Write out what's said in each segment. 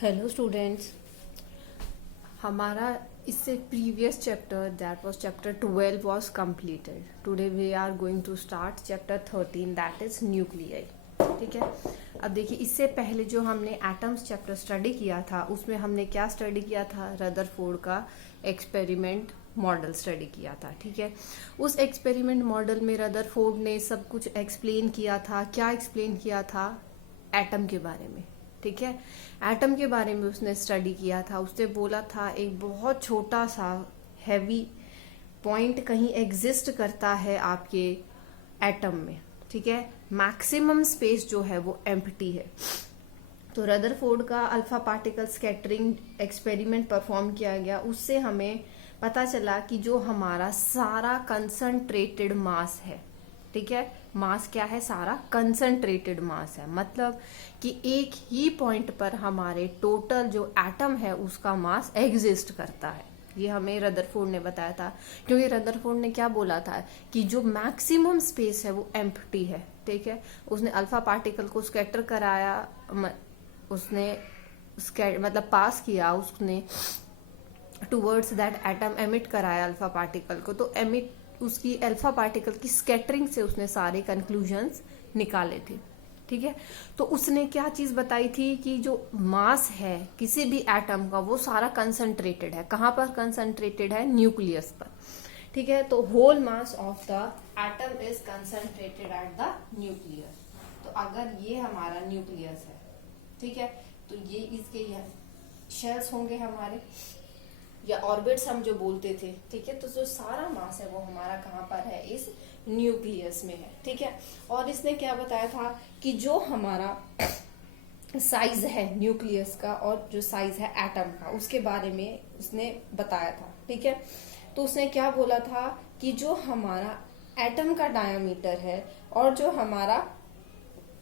Hello students, हमारा इससे previous chapter that was chapter 12 was completed. Today we are going to start chapter 13 that is nuclei. ठीक है. अब देखिए, इससे पहले जो हमने एटम्स चैप्टर स्टडी किया था उसमें हमने क्या स्टडी किया था? रदरफोर्ड का एक्सपेरिमेंट मॉडल स्टडी किया था. ठीक है. उस एक्सपेरिमेंट मॉडल में रदरफोर्ड ने सब कुछ एक्सप्लेन किया था. क्या एक्सप्लेन किया था? एटम के बारे में. ठीक है. एटम के बारे में उसने स्टडी किया था. उसने बोला था एक बहुत छोटा सा हैवी पॉइंट कहीं एग्जिस्ट करता है आपके एटम में. ठीक है. मैक्सिमम स्पेस जो है वो एम्प्टी है. तो रदरफोर्ड का alpha particle scattering experiment perform किया गया. उससे हमें पता चला कि जो हमारा सारा कंसंट्रेटेड मास है, ठीक है, मास क्या है? सारा कंसंट्रेटेड मास है. मतलब कि एक ही पॉइंट पर हमारे टोटल जो एटम है उसका मास एग्जिस्ट करता है. ये हमें रदरफोर्ड ने बताया था. क्योंकि रदरफोर्ड ने क्या बोला था कि जो मैक्सिमम स्पेस है वो एम्प्टी है. ठीक है. उसने अल्फा पार्टिकल को स्कैटर कराया, उसने मतलब पास किया उसने टूवर्ड्स दैट एटम, एमिट कराया अल्फा पार्टिकल को. तो एमिट उसकी अल्फा पार्टिकल की स्कैटरिंग से उसने सारे कंक्लूजन्स निकाले थे. ठीक है. तो उसने क्या चीज बताई थी कि जो मास है किसी भी एटम का वो सारा कंसंट्रेटेड है. कहां पर कंसंट्रेटेड है? न्यूक्लियस पर. ठीक है. तो whole mass of the atom is concentrated at the nucleus. तो अगर ये हमारा न्यूक्लियस है, ठीक है, तो ये इसके शेल्स होंगे हमारे, या ऑर्बिट्स हम जो बोलते थे. ठीक है. तो जो सारा मास है वो हमारा कहाँ पर है? इस न्यूक्लियस में है. ठीक है. और इसने क्या बताया था कि जो हमारा साइज है न्यूक्लियस का और जो साइज है एटम का उसके बारे में उसने बताया था. ठीक है. तो उसने क्या बोला था कि जो हमारा एटम का डायामीटर है और जो हमारा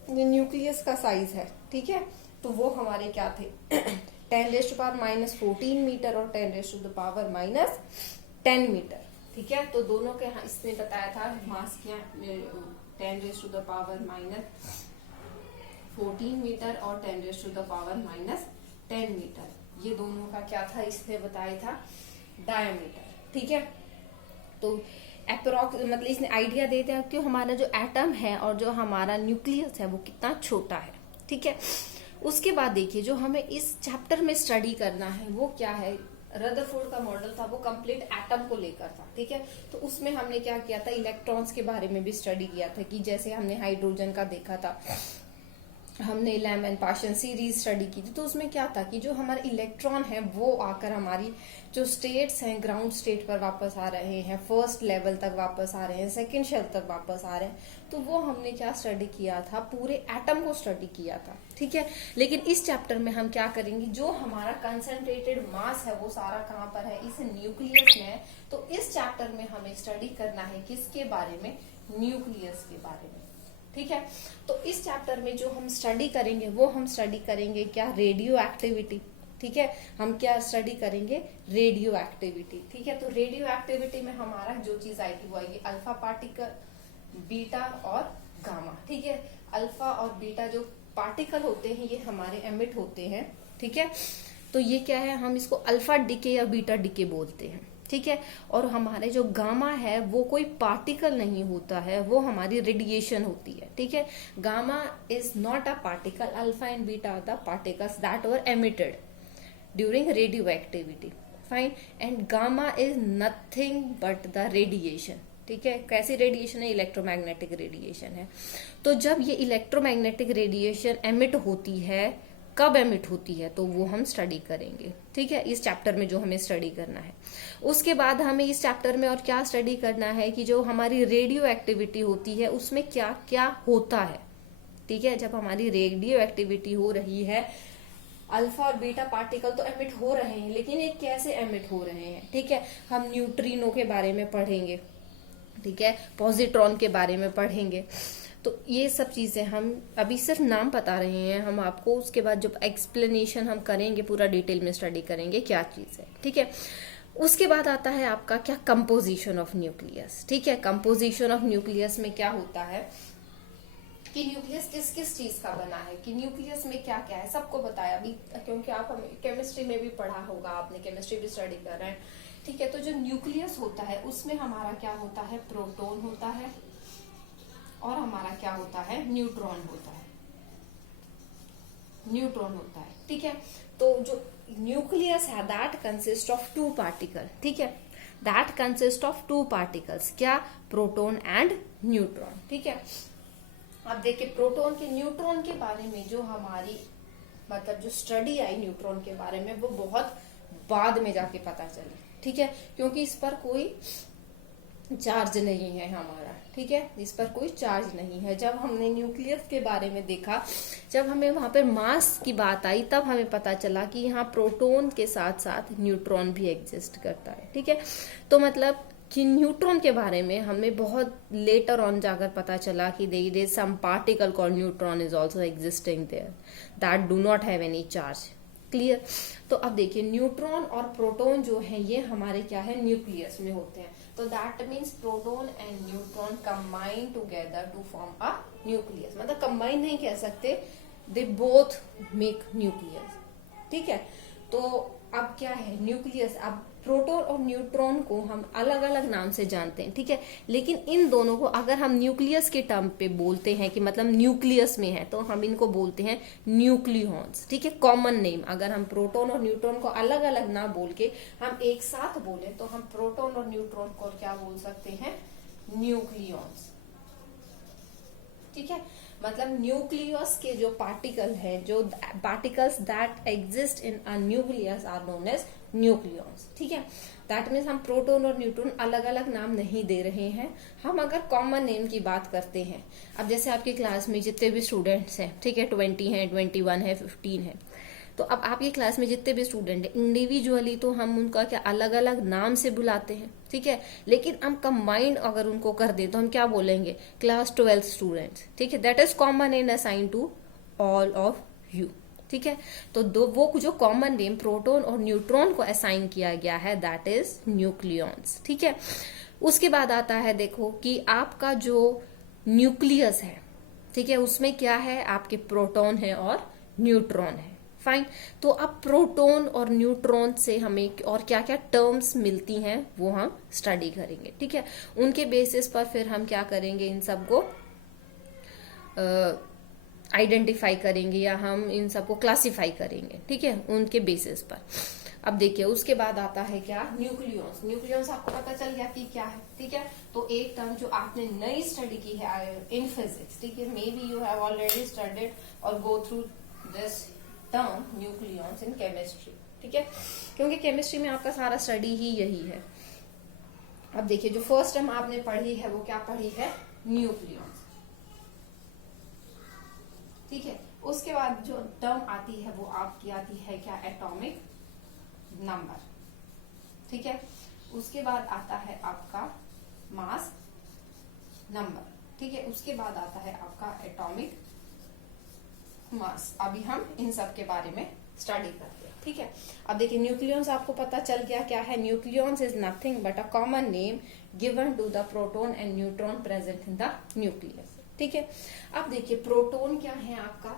न्यूक्लियस का साइज है, ठीक है, तो वो हमारे क्या थे? 10⁻⁻14 मीटर और 10⁻⁻10 मीटर. ठीक है. तो दोनों के यहाँ इसने बताया था मास क्या? 10⁻⁻14 मीटर और 10⁻⁻10 मीटर. ये दोनों का क्या था? इसने बताया था डायमीटर. ठीक है. तो अप्रोक्स मतलब इसने आइडिया देते हैं कि हमारा जो एटम है और जो हमारा न्यूक्लियस है वो कितना छोटा है. ठीक है. उसके बाद देखिए, जो हमें इस चैप्टर में स्टडी करना है वो क्या है? रदरफोर्ड का मॉडल था वो कंप्लीट एटम को लेकर था. ठीक है. तो उसमें हमने क्या किया था? इलेक्ट्रॉन्स के बारे में भी स्टडी किया था. कि जैसे हमने हाइड्रोजन का देखा था, हमने lamb and portion series study की थी. तो उसमें क्या था कि जो हमारे इलेक्ट्रॉन है वो आकर हमारी जो स्टेट्स हैं ग्राउंड स्टेट पर वापस आ रहे हैं, फर्स्ट लेवल तक वापस आ रहे हैं, सेकंड शेल तक वापस आ रहे हैं. तो वो हमने क्या स्टडी किया था? पूरे एटम को स्टडी किया था. ठीक है. लेकिन इस चैप्टर में हम क्या करेंगे? जो हमारा कंसंट्रेटेड मास है वो सारा कहाँ पर है? इस न्यूक्लियस में है. तो इस चैप्टर में हमें स्टडी करना है किसके बारे में? न्यूक्लियस के बारे में. ठीक है. तो इस चैप्टर में जो हम स्टडी करेंगे वो हम स्टडी करेंगे क्या? Radio activity. ठीक है. हम क्या स्टडी करेंगे? Radio activity. ठीक है. तो रेडियो एक्टिविटी में हमारा जो चीज आएगी वो आएगी अल्फा पार्टिकल, बीटा और गामा. ठीक है. अल्फा और बीटा जो पार्टिकल होते हैं ये हमारे एमिट होते हैं. ठीक है. तो ये क्या है? हम इसको अल्फा डिके या बीटा डिके बोलते हैं. ठीक है. और हमारे जो गामा है वो कोई पार्टिकल नहीं होता है, वो हमारी रेडिएशन होती है. ठीक है. Gamma is not a particle. Alpha and beta are the particles that were emitted during radioactivity. Fine. And gamma is nothing but the radiation. ठीक है. कैसी रेडिएशन है? इलेक्ट्रोमैग्नेटिक रेडिएशन है. तो जब ये इलेक्ट्रोमैग्नेटिक रेडिएशन एमिट होती है, कब एमिट होती है, तो वो हम स्टडी करेंगे. ठीक है. इस चैप्टर में जो हमें स्टडी करना है. उसके बाद हमें इस चैप्टर में और क्या स्टडी करना है कि जो हमारी रेडियो एक्टिविटी होती है उसमें क्या क्या होता है. ठीक है. जब हमारी रेडियो एक्टिविटी हो रही है, अल्फा और बीटा पार्टिकल तो एमिट हो रहे हैं, लेकिन ये कैसे एमिट हो रहे हैं? ठीक है. हम न्यूट्रिनो के बारे में पढ़ेंगे. ठीक है. पॉजिट्रॉन के बारे में पढ़ेंगे. तो ये सब चीजें हम अभी सिर्फ नाम बता रहे हैं हम आपको. उसके बाद जब एक्सप्लेनेशन हम करेंगे पूरा डिटेल में स्टडी करेंगे क्या चीज है. ठीक है. उसके बाद आता है आपका क्या? Composition of nucleus. ठीक है. कंपोजिशन ऑफ न्यूक्लियस में क्या होता है कि न्यूक्लियस किस किस चीज का बना है, कि न्यूक्लियस में क्या क्या है, सबको बताया अभी, क्योंकि आप हमें केमिस्ट्री में भी पढ़ा होगा, आपने केमिस्ट्री भी स्टडी कर रहे हैं, ठीक है। तो जो न्यूक्लियस होता है उसमें हमारा क्या होता है, प्रोटॉन होता है, और हमारा क्या होता है, न्यूट्रॉन होता है, न्यूट्रॉन होता है, ठीक है। तो जो न्यूक्लियस है that consist of two particle, ठीक है, that consist of two particles, क्या, प्रोटॉन एंड न्यूट्रॉन, ठीक है। अब देखिए प्रोटॉन के न्यूट्रॉन के बारे में जो हमारी मतलब जो स्टडी आई न्यूट्रॉन के बारे में, वो बहुत बाद में जाके पता चली, ठीक है, क्योंकि इस पर कोई चार्ज नहीं है हमारा, ठीक है, इस पर कोई चार्ज नहीं है। जब हमने न्यूक्लियस के बारे में देखा, जब हमें वहां पर मास की बात आई, तब हमें पता चला कि यहाँ प्रोटॉन के साथ साथ न्यूट्रॉन भी एग्जिस्ट करता है, ठीक है। तो मतलब कि न्यूट्रॉन के बारे में हमें बहुत लेटर ऑन जाकर पता चला कि there is some particle called neutron is also existing there that do not have any charge, clear. तो अब देखिए न्यूट्रॉन और प्रोटॉन जो है ये हमारे क्या है, न्यूक्लियस में होते हैं। तो that means proton and neutron combine together to form a nucleus, मतलब कंबाइन नहीं कह सकते, दे बोथ मेक न्यूक्लियस, ठीक है। तो अब क्या है न्यूक्लियस, अब प्रोटॉन और न्यूट्रॉन को हम अलग अलग नाम से जानते हैं, ठीक है, लेकिन इन दोनों को अगर हम न्यूक्लियस के टर्म पे बोलते हैं कि मतलब न्यूक्लियस में है, तो हम इनको बोलते हैं न्यूक्लियॉन्स, ठीक है, कॉमन नेम। अगर हम प्रोटॉन और न्यूट्रॉन को अलग अलग ना बोल के हम एक साथ बोले, तो हम प्रोटॉन और न्यूट्रॉन को क्या बोल सकते हैं, न्यूक्लियॉन्स, ठीक है। मतलब न्यूक्लियस के जो पार्टिकल है, जो particles that exist in a nucleus are known as nucleons, ठीक है। दैट मीन्स हम प्रोटॉन और न्यूट्रॉन अलग अलग नाम नहीं दे रहे हैं, हम अगर कॉमन नेम की बात करते हैं। अब जैसे आपकी क्लास में जितने भी स्टूडेंट्स हैं, ठीक है, 20 हैं, 21 है, 15 है, तो अब आपकी क्लास में जितने भी स्टूडेंट हैं, इंडिविजुअली तो हम उनका क्या अलग अलग नाम से बुलाते हैं, ठीक है, लेकिन हम कंबाइंड अगर उनको कर दें तो हम क्या बोलेंगे, क्लास 12 स्टूडेंट्स, ठीक है, that is common name assign to all of you, ठीक है। तो वो जो कॉमन नेम प्रोटॉन और न्यूट्रॉन को असाइन किया गया है दैट इज न्यूक्लियॉन्स, ठीक है। उसके बाद आता है देखो कि आपका जो न्यूक्लियस है, ठीक है, उसमें क्या है, आपके प्रोटॉन है और न्यूट्रॉन है, फाइन। तो अब प्रोटॉन और न्यूट्रॉन से हमें और क्या क्या टर्म्स मिलती हैं वो हम स्टडी करेंगे, ठीक है। उनके बेसिस पर फिर हम क्या करेंगे, इन सबको आइडेंटिफाई करेंगे या हम इन सबको क्लासिफाई करेंगे, ठीक है, उनके बेसिस पर। अब देखिए उसके बाद आता है क्या, न्यूक्लियॉन्स। न्यूक्लियॉन्स आपको पता चल गया कि क्या है, ठीक है। तो एक टर्म जो आपने नई स्टडी की है इन फिजिक्स, ठीक है, may be you have already studied और go through this term nucleons in chemistry, ठीक है, क्योंकि केमिस्ट्री में आपका सारा स्टडी ही यही है। अब देखिए जो फर्स्ट टर्म आपने पढ़ी है वो क्या पढ़ी है, न्यूक्लियॉन्स, ठीक है। उसके बाद जो टर्म आती है वो आपकी आती है क्या, एटॉमिक नंबर, ठीक है। उसके बाद आता है आपका मास नंबर, ठीक है। उसके बाद आता है आपका एटॉमिक मास। अभी हम इन सब के बारे में स्टडी करते हैं, ठीक है। अब देखिए न्यूक्लियॉन्स आपको पता चल गया क्या है, nucleons is nothing but a common name given to the proton and neutron present in the nucleus, ठीक है। अब देखिए प्रोटॉन क्या है आपका,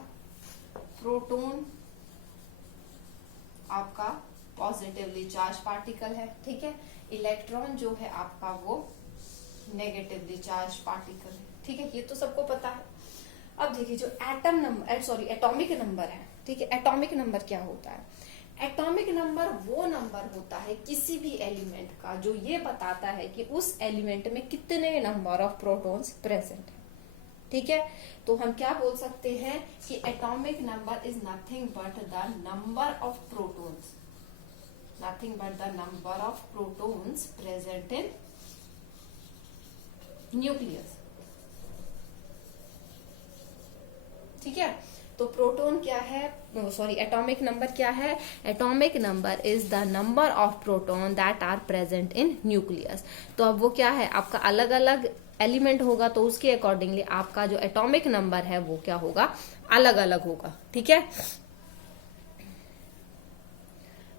प्रोटॉन आपका पॉजिटिवली चार्ज पार्टिकल है, ठीक है। इलेक्ट्रॉन जो है आपका वो नेगेटिवली चार्ज पार्टिकल है, ठीक है, ये तो सबको पता है। अब देखिए जो एटॉमिक नंबर है, ठीक है, एटॉमिक नंबर क्या होता है, एटॉमिक नंबर वो नंबर होता है किसी भी एलिमेंट का जो ये बताता है कि उस एलिमेंट में कितने नंबर ऑफ प्रोटॉन्स प्रेजेंट है, ठीक है। तो हम क्या बोल सकते हैं कि atomic number is nothing but the number of protons, nothing but the number of protons present in nucleus, ठीक है। तो प्रोटॉन क्या है, एटॉमिक नंबर क्या है, atomic number is the number of proton that are present in nucleus. तो अब वो क्या है, आपका अलग अलग एलिमेंट होगा तो उसके अकॉर्डिंगली आपका जो एटॉमिक नंबर है वो क्या होगा, अलग अलग होगा, ठीक है।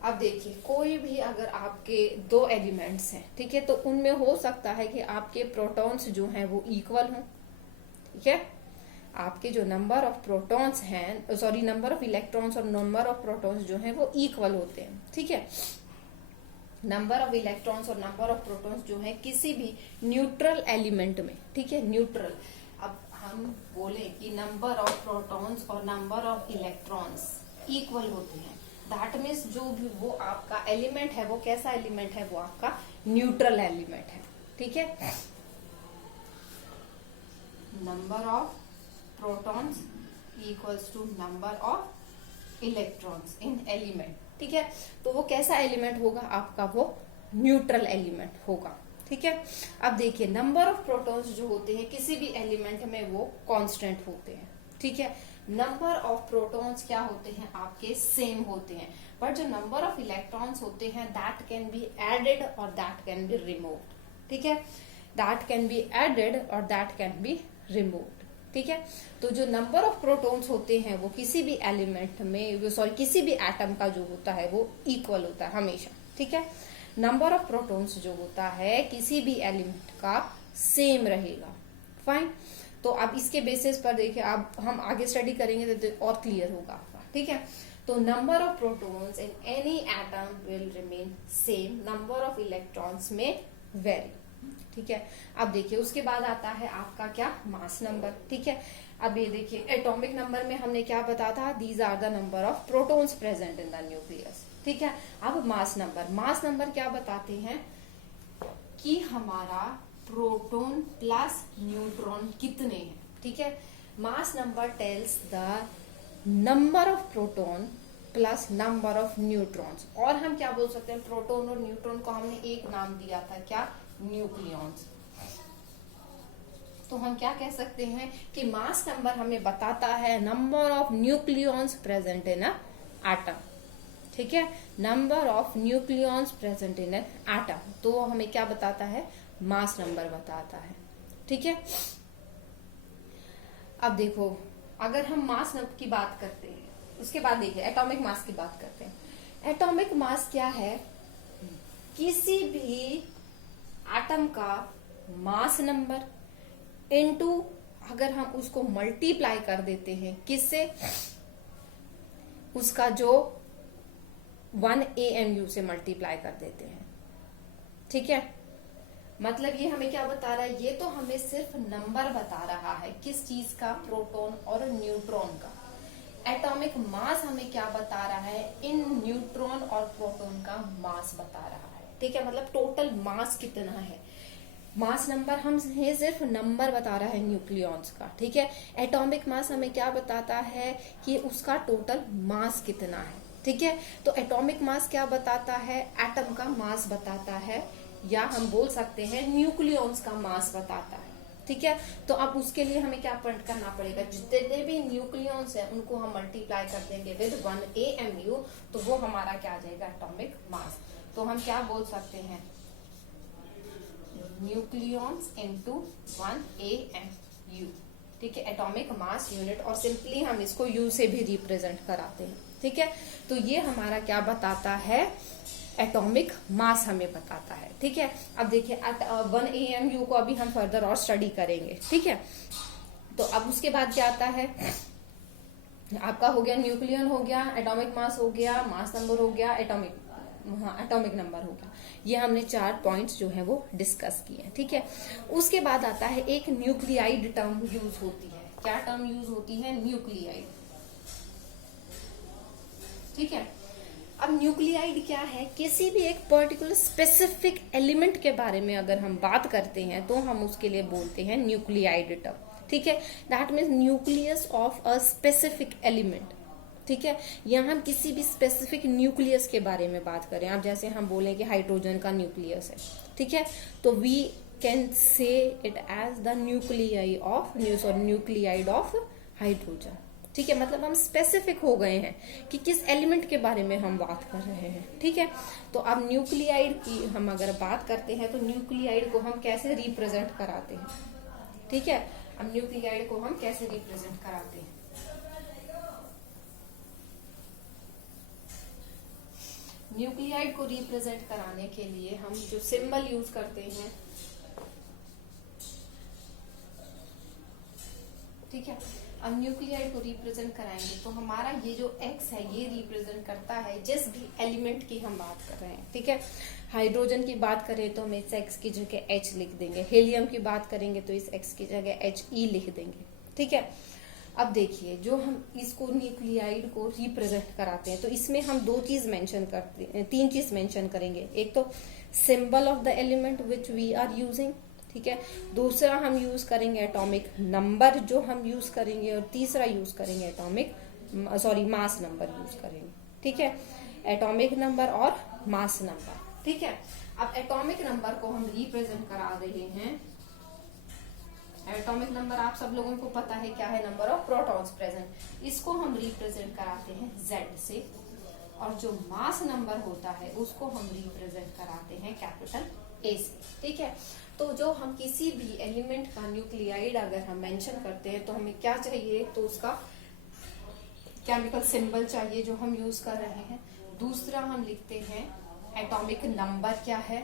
अब देखिए कोई भी अगर आपके दो एलिमेंट्स हैं, ठीक है, तो उनमें हो सकता है कि आपके प्रोटॉन्स जो हैं वो इक्वल हों, ठीक है। आपके जो नंबर ऑफ प्रोटॉन्स हैं, सॉरी नंबर ऑफ इलेक्ट्रॉन्स और नंबर ऑफ प्रोटॉन्स जो हैं वो इक्वल होते हैं, ठीक है। नंबर ऑफ इलेक्ट्रॉन्स और नंबर ऑफ प्रोटॉन्स जो है किसी भी न्यूट्रल एलिमेंट में, ठीक है, न्यूट्रल। अब हम बोले कि नंबर ऑफ प्रोटॉन्स और नंबर ऑफ इलेक्ट्रॉन्स इक्वल होते हैं, दैट मीन्स जो भी वो आपका एलिमेंट है वो कैसा एलिमेंट है, वो आपका न्यूट्रल एलिमेंट है, ठीक है। Number of protons equals to number of electrons in element, ठीक है। तो वो कैसा एलिमेंट होगा आपका, वो न्यूट्रल एलिमेंट होगा, ठीक है। अब देखिए नंबर ऑफ प्रोटॉन्स जो होते हैं किसी भी एलिमेंट में वो कांस्टेंट होते हैं, ठीक है। नंबर ऑफ प्रोटॉन्स क्या होते हैं आपके, सेम होते हैं, बट जो नंबर ऑफ इलेक्ट्रॉन्स होते हैं दैट कैन बी एडेड और दैट कैन बी रिमूव्ड, ठीक है। दैट कैन बी एडेड और दैट कैन बी रिमूव्ड, ठीक है। तो जो नंबर ऑफ प्रोटॉन्स होते हैं वो किसी भी एलिमेंट में, सॉरी किसी भी एटम का जो होता है वो इक्वल होता है हमेशा, ठीक है। नंबर ऑफ प्रोटॉन्स जो होता है किसी भी एलिमेंट का सेम रहेगा, फाइन। तो अब इसके बेसिस पर देखिए, अब हम आगे स्टडी करेंगे तो और क्लियर होगा आपका, ठीक है। तो number of protons in any atom will remain same, number of electrons में वेरी, ठीक है। अब देखिए उसके बाद आता है आपका क्या, मास नंबर, ठीक है। अब ये देखिए एटॉमिक नंबर में हमने क्या बताया था, these are the number of protons present in the nucleus, ठीक है। अब मास नंबर क्या बताते हैं कि हमारा प्रोटॉन प्लस न्यूट्रॉन कितने हैं, ठीक है। Mass number tells the number of proton plus number of neutrons, और हम क्या बोल सकते हैं, प्रोटॉन और न्यूट्रॉन को हमने एक नाम दिया था, क्या, न्यूक्लियॉन्स। तो हम क्या कह सकते हैं कि मास नंबर हमें बताता है number of nucleons present in a atom, ठीक है। Number of nucleons present in an atom, तो हमें क्या बताता है, मास नंबर बताता है, ठीक है। अब देखो अगर हम मास नंबर की बात करते हैं, उसके बाद देखिए एटॉमिक मास की बात करते हैं। एटॉमिक मास क्या है, किसी भी एटम का मास नंबर इनटू, अगर हम उसको मल्टीप्लाई कर देते हैं किससे, उसका जो 1 AMU से मल्टीप्लाई कर देते हैं, ठीक है। मतलब ये हमें क्या बता रहा है, ये तो हमें सिर्फ नंबर बता रहा है किस चीज का, प्रोटॉन और न्यूट्रॉन का। एटॉमिक मास हमें क्या बता रहा है, इन न्यूट्रॉन और प्रोटॉन का मास बता रहा है, ठीक है। मतलब टोटल मास कितना है, मास नंबर हम सिर्फ नंबर बता रहा है न्यूक्लियॉन्स का, ठीक है। एटॉमिक मास हमें क्या बताता है कि उसका टोटल मास कितना है, ठीक है। तो एटॉमिक मास क्या बताता है, एटम का मास बताता है, या हम बोल सकते हैं न्यूक्लियॉन्स का मास बताता है, ठीक है। तो अब उसके लिए हमें क्या करना पड़ेगा, जितने भी न्यूक्लियॉन्स हैं उनको हम मल्टीप्लाई कर देंगे विद 1 AMU, तो वो हमारा क्या आ जाएगा, एटॉमिक मास। तो हम क्या बोल सकते हैं, न्यूक्लियॉन्स इनटू 1 AMU, ठीक है, एटॉमिक मास यूनिट, और सिंपली हम इसको U से भी रिप्रेजेंट कराते हैं, ठीक है। तो ये हमारा क्या बताता है, एटॉमिक मास हमें बताता है, ठीक है। अब देखिए 1 AMU को अभी हम फर्दर और स्टडी करेंगे, ठीक है। तो अब उसके बाद क्या आता है, आपका हो गया न्यूक्लियन हो गया, एटॉमिक मास हो गया, मास नंबर हो गया, एटॉमिक नंबर हो गया। ये हमने 4 पॉइंट्स जो है वो डिस्कस किए हैं, ठीक है। उसके बाद आता है एक न्यूक्लियाइड टर्म यूज होती है, क्या टर्म यूज होती है, न्यूक्लियाइड, ठीक है। अब न्यूक्लियाइड क्या है, किसी भी एक पर्टिकुलर स्पेसिफिक एलिमेंट के बारे में अगर हम बात करते हैं तो हम उसके लिए बोलते हैं न्यूक्लियाइड टर्म, ठीक है। That means nucleus of a specific element, ठीक है। यहाँ हम किसी भी स्पेसिफिक न्यूक्लियस के बारे में बात करें, अब जैसे हम बोले कि हाइड्रोजन का न्यूक्लियस है, ठीक है, तो we can say it as the nuclide of hydrogen, ठीक है। मतलब हम स्पेसिफिक हो गए हैं कि किस एलिमेंट के बारे में हम बात कर रहे हैं, ठीक है। तो अब न्यूक्लियाइड की हम अगर बात करते हैं तो न्यूक्लियाइड को हम कैसे रिप्रेजेंट कराते हैं, ठीक है। अब न्यूक्लियाइड को हम कैसे रिप्रेजेंट कराते हैं, न्यूक्लियाइड को रिप्रेजेंट कराने के लिए हम जो सिंबल यूज करते हैं, ठीक है, अब न्यूक्लियाइड को रिप्रेजेंट कराएंगे तो हमारा ये जो x है ये रिप्रेजेंट करता है जिस भी एलिमेंट की हम बात कर रहे हैं, ठीक है। हाइड्रोजन की बात करें तो हम इस x की जगह H लिख देंगे, हीलियम की बात करेंगे तो इस x की जगह He लिख देंगे, ठीक है। अब देखिए जो हम इसको न्यूक्लियाइड को रिप्रेजेंट कराते हैं तो इसमें हम दो चीज मेंशन करते हैं, तीन चीज मेंशन करेंगे। एक तो symbol of the element which we are using, ठीक है। दूसरा हम यूज करेंगे एटॉमिक नंबर जो हम यूज करेंगे, और तीसरा यूज करेंगे मास नंबर यूज करेंगे, ठीक है। एटॉमिक नंबर और मास नंबर, ठीक है। अब एटॉमिक नंबर को हम रिप्रेजेंट करा रहे हैं। एटॉमिक नंबर आप सब लोगों को पता है क्या है, नंबर ऑफ प्रोटॉन्स प्रेजेंट। इसको हम रिप्रेजेंट कराते हैं Z से, और जो मास नंबर होता है उसको हम रिप्रेजेंट कराते हैं कैपिटल A से, ठीक है। तो जो हम किसी भी एलिमेंट का न्यूक्लियाइड अगर हम मेंशन करते हैं तो हमें क्या चाहिए, तो उसका केमिकल सिंबल चाहिए जो हम यूज कर रहे हैं। दूसरा हम लिखते हैं एटॉमिक नंबर क्या है,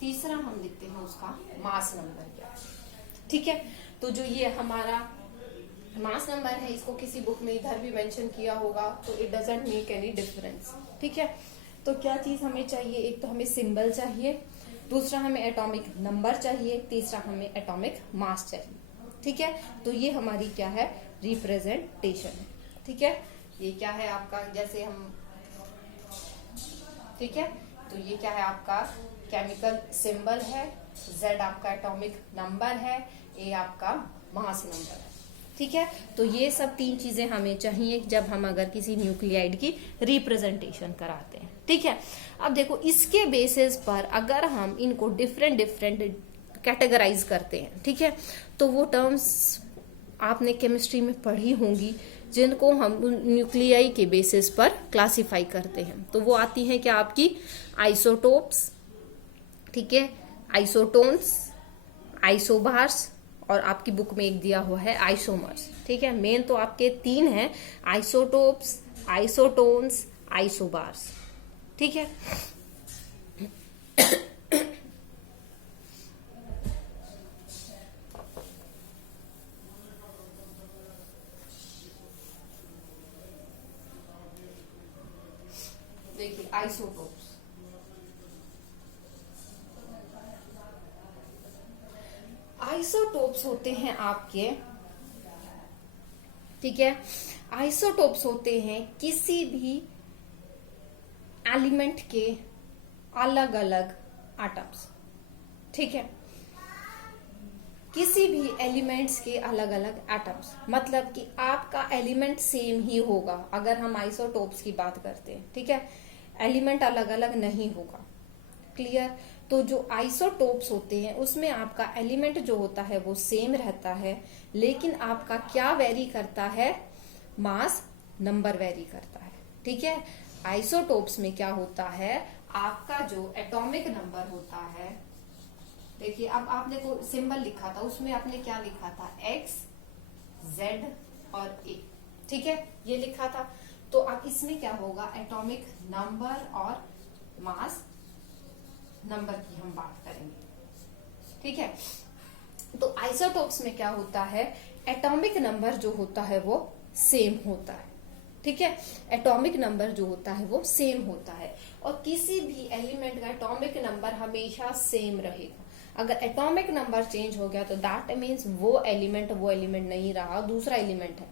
तीसरा हम लिखते हैं उसका मास नंबर क्या है, ठीक है। तो जो ये हमारा मास नंबर है इसको किसी बुक में इधर भी मेंशन किया होगा तो it doesn't make any difference, ठीक है। तो क्या चीज हमें चाहिए, एक तो हमें सिंबल चाहिए, दूसरा हमें एटॉमिक नंबर चाहिए, तीसरा हमें एटॉमिक मास चाहिए, ठीक है। तो ये हमारी क्या है, रिप्रेजेंटेशन है, ठीक है। ये क्या है आपका, जैसे हम, ठीक है, तो ये क्या है आपका केमिकल सिंबल है, Z आपका एटॉमिक नंबर है, A आपका मास नंबर है, ठीक है। तो ये सब तीन चीजें हमें चाहिए जब हम अगर किसी न्यूक्लियाइड की रिप्रेजेंटेशन कराते हैं, ठीक है। अब देखो इसके बेसिस पर अगर हम इनको डिफरेंट कैटेगराइज करते हैं, ठीक है, तो वो टर्म्स आपने केमिस्ट्री में पढ़ी होंगी जिनको हम न्यूक्लियाई के बेसिस पर क्लासिफाई करते हैं। तो वो आती हैं क्या आपकी आइसोटोप्स, ठीक है, आइसोटोन्स, आइसोबार्स, और आपकी बुक में एक दिया हुआ है आइसोमर्स, ठीक है। मेन तो आपके तीन हैं, आइसोटोप्स, आइसोटोन्स, आइसोबार्स, ठीक है। देखिए आइसोटोप्स, आइसोटोप्स होते हैं आपके, ठीक है, आइसोटोप्स होते हैं किसी भी एलिमेंट के अलग अलग एटम्स, ठीक है, किसी भी एलिमेंट्स के अलग अलग एटम्स, मतलब कि आपका एलिमेंट सेम ही होगा अगर हम आइसोटोप्स की बात करते हैं, ठीक है, एलिमेंट अलग अलग नहीं होगा, क्लियर। तो जो आइसोटोप्स होते हैं उसमें आपका एलिमेंट जो होता है वो सेम रहता है, लेकिन आपका क्या वेरी करता है, मास नंबर वेरी करता है, ठीक है। आइसोटोप्स में क्या होता है, आपका जो एटॉमिक नंबर होता है, देखिए अब आपने को सिंबल लिखा था उसमें आपने क्या लिखा था, X, Z और A, ठीक है, ये लिखा था। तो अब इसमें क्या होगा, एटॉमिक नंबर और मास नंबर की हम बात करेंगे, ठीक है। तो आइसोटोप्स में क्या होता है, एटॉमिक नंबर जो होता है वो सेम होता है, ठीक है, एटॉमिक नंबर जो होता है वो सेम होता है, और किसी भी एलिमेंट का एटॉमिक नंबर हमेशा सेम रहेगा। अगर एटॉमिक नंबर चेंज हो गया तो दैट मीन्स वो एलिमेंट नहीं रहा, दूसरा एलिमेंट है,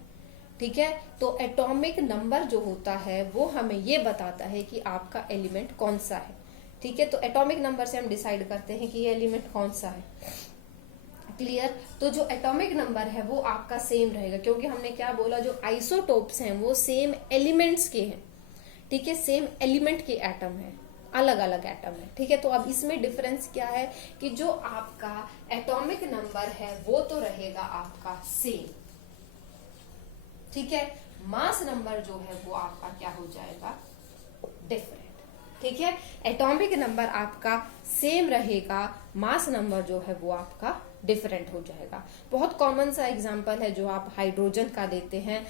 ठीक है। तो एटॉमिक नंबर जो होता है वो हमें ये बताता है कि आपका एलिमेंट कौन सा है, ठीक है। तो एटॉमिक नंबर से हम डिसाइड करते हैं कि ये एलिमेंट कौन सा है, क्लियर। तो जो एटॉमिक नंबर है वो आपका सेम रहेगा, क्योंकि हमने क्या बोला, जो आइसोटोप्स हैं वो सेम एलिमेंट्स के हैं, ठीक है, सेम एलिमेंट के एटम है, अलग अलग एटम है, ठीक है। तो अब इसमें डिफरेंस क्या है कि जो आपका एटॉमिक नंबर है वो तो रहेगा आपका सेम, ठीक है, मास नंबर जो है वो आपका क्या हो जाएगा, डिफरेंट, ठीक है। एटॉमिक नंबर आपका सेम रहेगा, मास नंबर जो है वो आपका डिफरेंट हो जाएगा। बहुत कॉमन सा एग्जांपल है जो आप हाइड्रोजन का देते हैं,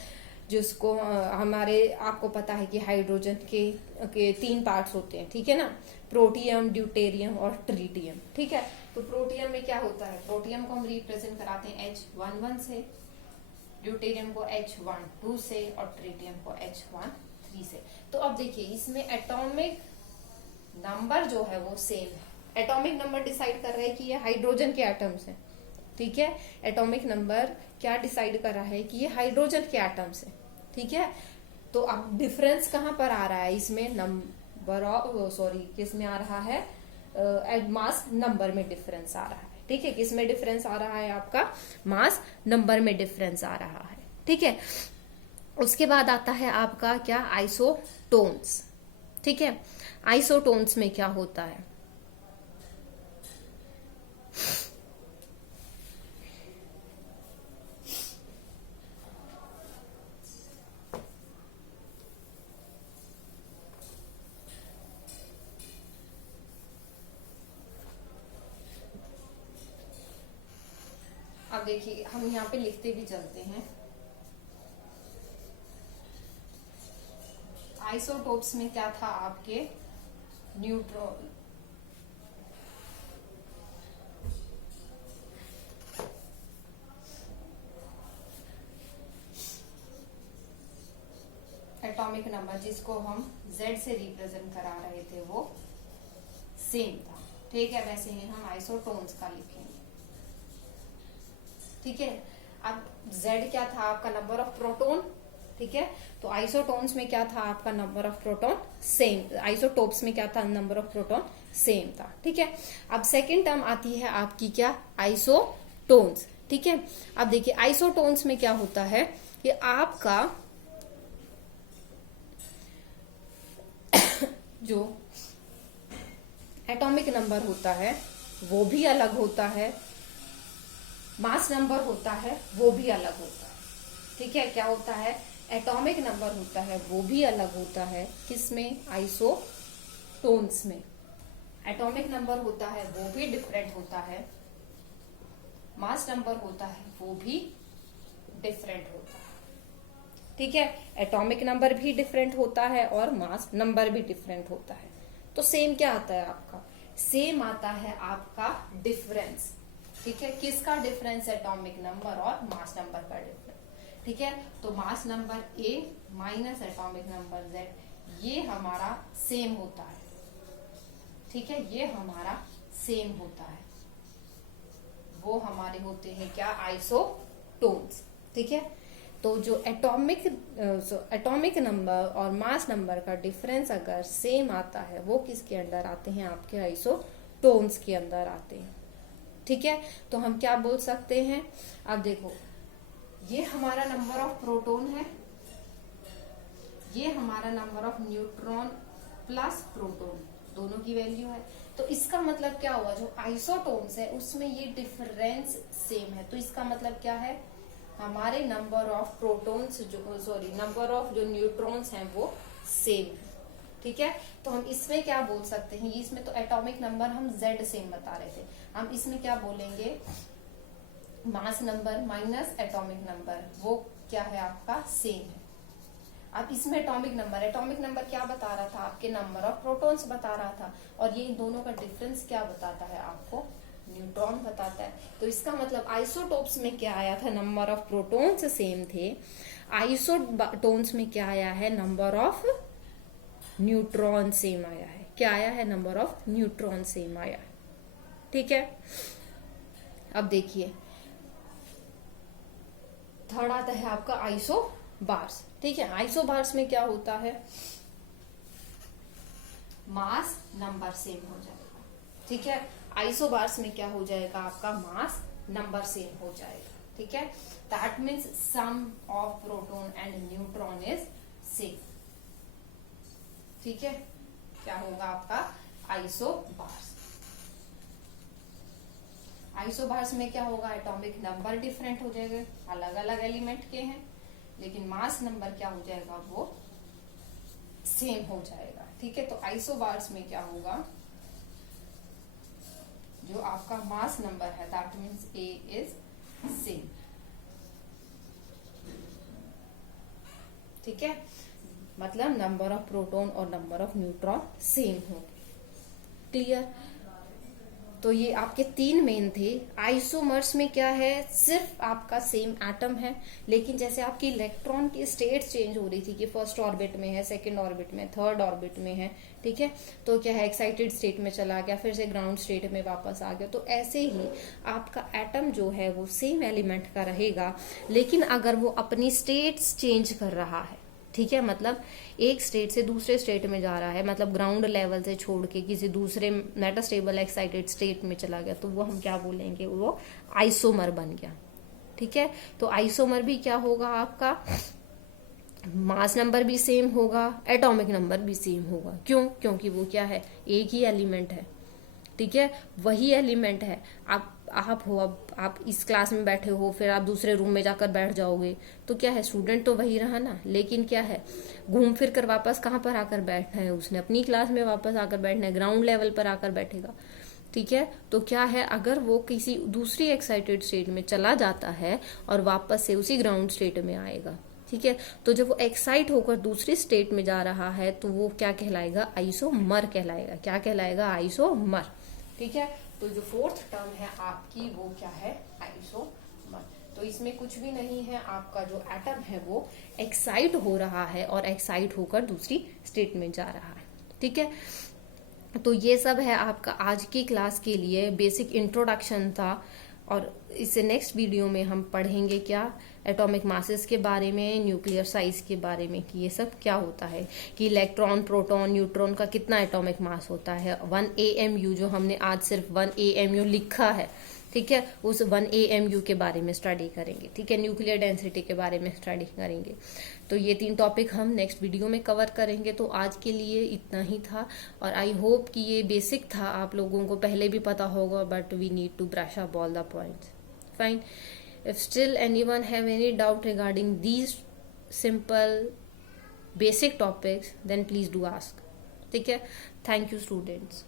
जिसको हमारे आपको पता है कि हाइड्रोजन के 3 पार्ट्स होते हैं, ठीक है ना, प्रोटियम, ड्यूटेरियम और ट्रिटियम, ठीक है। तो प्रोटियम में क्या होता है, प्रोटियम को हम रिप्रेजेंट कराते हैं H11 से, ड्यूटेरियम को H12 से और ट्रिटियम को H13 से। तो अब देखिए इसमें एटॉमिक नंबर जो है वो सेम है। एटॉमिक नंबर डिसाइड कर रहा है कि ये हाइड्रोजन के एटम्स हैं, ठीक है। एटॉमिक नंबर क्या डिसाइड कर रहा है कि ये हाइड्रोजन के एटम्स हैं, ठीक है। तो अब डिफरेंस कहाँ पर आ रहा है इसमें, नंबर ऑफ सॉरी किस में आ रहा है, मास नंबर में डिफरेंस आ रहा है, ठीक है। किस में डिफरेंस आ रहा है, आपका मास नंबर में डिफरेंस आ रहा है, ठीक है। उसके बाद आता है आपका क्या, आइसोटोन्स, ठीक है। आइसोटोन्स में क्या होता है, अब देखिए हम यहाँ पे लिखते भी चलते हैं। आइसोटोप्स में क्या था आपके, न्यूट्रॉन, एटॉमिक नंबर जिसको हम Z से रिप्रेजेंट करा रहे थे वो सेम था, ठीक है। वैसे ही हम आइसोटोन्स का लिखेंगे, ठीक है। अब Z क्या था आपका, नंबर ऑफ प्रोटॉन, ठीक है। तो आइसोटोन्स में क्या था आपका, number of proton same, isotopes में क्या था, नंबर ऑफ प्रोटॉन सेम था, ठीक है। अब सेकेंड टर्म आती है आपकी क्या, आइसोटोन्स, ठीक है। अब देखिए आइसोटोन्स में क्या होता है कि आपका जो एटॉमिक नंबर होता है वो भी अलग होता है, मास नंबर होता है वो भी अलग होता है, ठीक है। क्या होता है, एटॉमिक नंबर होता है वो भी अलग होता है, किसमें, आइसोटोन्स में। एटॉमिक नंबर होता है वो भी डिफरेंट होता है, मास नंबर होता है वो भी डिफरेंट होता है, ठीक है। एटॉमिक नंबर भी डिफरेंट होता है और मास नंबर भी डिफरेंट होता है। तो सेम क्या आता है आपका, सेम आता है आपका डिफरेंस, ठीक है। किसका डिफरेंस, एटॉमिक नंबर और मास नंबर का डिफरेंस, ठीक है। तो mass number A minus atomic number Z, ये हमारा सेम होता है, ठीक है। ये हमारा सेम होता है, वो हमारे होते हैं क्या, आइसोटोन्स, ठीक है। तो जो एटॉमिक नंबर और मास नंबर का डिफरेंस अगर सेम आता है वो किसके अंदर आते हैं, आपके आइसोटोन्स के अंदर आते हैं, ठीक है। तो हम क्या बोल सकते हैं, अब देखो ये हमारा नंबर ऑफ प्रोटॉन है, ये हमारा number of neutron plus proton, दोनों की वैल्यू है। तो इसका मतलब क्या हुआ, जो आइसोटोन्स है उसमें ये डिफरेंस सेम है। तो इसका मतलब क्या है, हमारे number of protons number of जो न्यूट्रॉन्स हैं वो सेम है, ठीक है। तो हम इसमें क्या बोल सकते हैं, इसमें तो एटॉमिक नंबर हम Z सेम बता रहे थे, हम इसमें क्या बोलेंगे, mass number minus atomic number, वो क्या है आपका, सेम है। अब इसमें एटॉमिक नंबर क्या बता रहा था, आपके नंबर ऑफ प्रोटॉन्स बता रहा था, और ये इन दोनों का डिफरेंस क्या बताता है आपको, न्यूट्रॉन बताता है। तो इसका मतलब आइसोटोप्स में क्या आया था, नंबर ऑफ प्रोटॉन्स सेम थे, आइसोटोन्स में क्या आया है, नंबर ऑफ न्यूट्रॉन सेम आया है। क्या आया है, नंबर ऑफ न्यूट्रॉन सेम आया है, ठीक है। अब देखिए थर्ड आता है आपका आइसोबार्स, ठीक है। आइसोबार्स में क्या होता है, मास नंबर सेम हो जाएगा, ठीक है। आइसोबार्स में क्या हो जाएगा, आपका मास नंबर सेम हो जाएगा, ठीक है। That means sum of proton and neutron is same, ठीक है। क्या होगा आपका आइसोबार्स। आइसोबार्स में क्या होगा, एटॉमिक नंबर डिफरेंट हो जाएगा, अलग अलग एलिमेंट के हैं, लेकिन मास नंबर क्या हो जाएगा, वो सेम हो जाएगा, ठीक है। तो आइसोबार्स में क्या होगा, जो आपका मास नंबर है that means A is same, ठीक है। मतलब नंबर ऑफ प्रोटॉन और नंबर ऑफ न्यूट्रॉन सेम होंगे, क्लियर। तो ये आपके 3 मेन थे। आइसोमर्स में क्या है, सिर्फ आपका सेम एटम है, लेकिन जैसे आपकी इलेक्ट्रॉन की स्टेट चेंज हो रही थी कि फर्स्ट ऑर्बिट में है, सेकंड ऑर्बिट में, थर्ड ऑर्बिट में है, ठीक है, तो क्या है एक्साइटेड स्टेट में चला गया, फिर से ग्राउंड स्टेट में वापस आ गया। तो ऐसे ही आपका एटम जो है वो सेम एलिमेंट का रहेगा, लेकिन अगर वो अपनी स्टेट्स चेंज कर रहा है, ठीक है, मतलब एक स्टेट से दूसरे स्टेट में जा रहा है, मतलब ग्राउंड लेवल से छोड़ के किसी दूसरे मेटास्टेबल एक्साइटेड स्टेट में चला गया, तो वो हम क्या बोलेंगे, वो आइसोमर बन गया, ठीक है। तो आइसोमर भी क्या होगा, आपका मास नंबर भी सेम होगा, एटॉमिक नंबर भी सेम होगा। क्यों? क्योंकि वो क्या है, एक ही एलिमेंट है, ठीक है, वही एलिमेंट है। आप हो, अब आप इस क्लास में बैठे हो, फिर आप दूसरे रूम में जाकर बैठ जाओगे, तो क्या है, स्टूडेंट तो वही रहा ना, लेकिन क्या है, घूम फिर कर वापस कहाँ पर आकर बैठना है, उसने अपनी क्लास में वापस आकर बैठना है, ग्राउंड लेवल पर आकर बैठेगा, ठीक है। तो क्या है, अगर वो किसी दूसरी एक्साइटेड स्टेट में चला जाता है और वापस से उसी ग्राउंड स्टेट में आएगा, ठीक है, तो जब वो एक्साइट होकर दूसरी स्टेट में जा रहा है तो वो क्या कहलाएगा, आइसोमर कहलाएगा। क्या कहलाएगा, आइसोमर, ठीक है। तो जो फोर्थ टर्म है आपकी वो क्या है, आइसोमर। तो इसमें कुछ भी नहीं है, आपका जो एटम है वो एक्साइट हो रहा है और एक्साइट होकर दूसरी स्टेट में जा रहा है, ठीक है। तो ये सब है आपका आज की क्लास के लिए बेसिक इंट्रोडक्शन था, और इससे नेक्स्ट वीडियो में हम पढ़ेंगे क्या, एटॉमिक मासेस के बारे में, न्यूक्लियर साइज के बारे में, कि ये सब क्या होता है, कि इलेक्ट्रॉन, प्रोटॉन, न्यूट्रॉन का कितना एटॉमिक मास होता है। 1 AMU जो हमने आज सिर्फ 1 AMU लिखा है, ठीक है, उस 1 AMU के बारे में स्टडी करेंगे, ठीक है, न्यूक्लियर डेंसिटी के बारे में स्टडी करेंगे। तो ये 3 टॉपिक हम नेक्स्ट वीडियो में कवर करेंगे। तो आज के लिए इतना ही था, और आई होप कि ये बेसिक था, आप लोगों को पहले भी पता होगा, but we need to brush up all the points. Fine. If still anyone have any doubt regarding these simple basic topics, then please do ask, ठीक है। Thank you students.